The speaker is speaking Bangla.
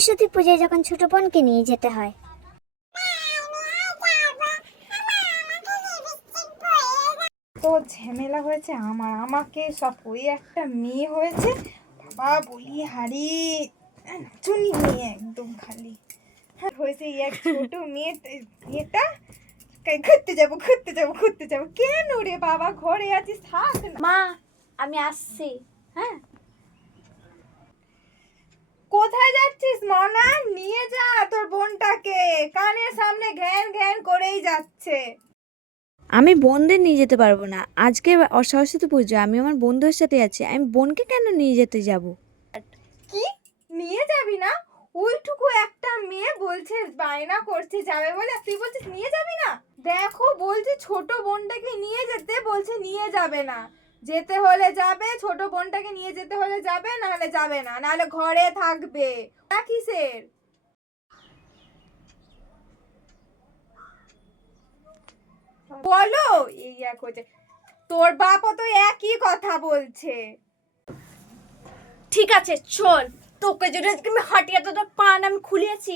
সরস্বতী পূজায় যখন ছোট বোনকে নিয়ে যেতে হয়। তো ঝামেলা হয়েছে আমাকে সব ওই একটা মেয়ে হয়েছে, বাবা বলি হারি চুনি মেয়ে একদম খালি হয়েছে। এই এক ছোট মেয়েটা ঘুরতে যাবো কেন রে বাবা, ঘরে আছিস থাক না। মা আমি আসছি। হ্যাঁ কোথায় যাচ্ছিস মনা? নিয়ে যা তোর বোনটাকে, কানের সামনে ঘ্যান ঘ্যান করেই যাচ্ছে। আমি বোনদের নিয়ে যেতে পারবো না, আজকে সরস্বতী পুজো, আমি আমার বন্ধুদের সাথে আছি, আমি বোনকে কেন নিয়ে যেতে যাব? কি নিয়ে যাবি না? ওইটুকু একটা মেয়ে বলছে, বায়না করছে যাবে বলে, তুই বলছিস নিয়ে যাবি না? দেখো বলছি ছোট বোনটাকে নিয়ে যেতে, বলছে নিয়ে যাবে না। যেতে হলে যাবে, ছোট বোনটাকে নিয়ে যেতে হলে যাবে, নাহলে যাবে না, নাহলে ঘরে থাকবে। কিসের বলো? এই এক হচ্ছে, তোর বাপও তো একই কথা বলছে। ঠিক আছে চল, তোকে যদি আজকে আমি হাঁটিয়ে তোর পান আমি খুলিয়েছি।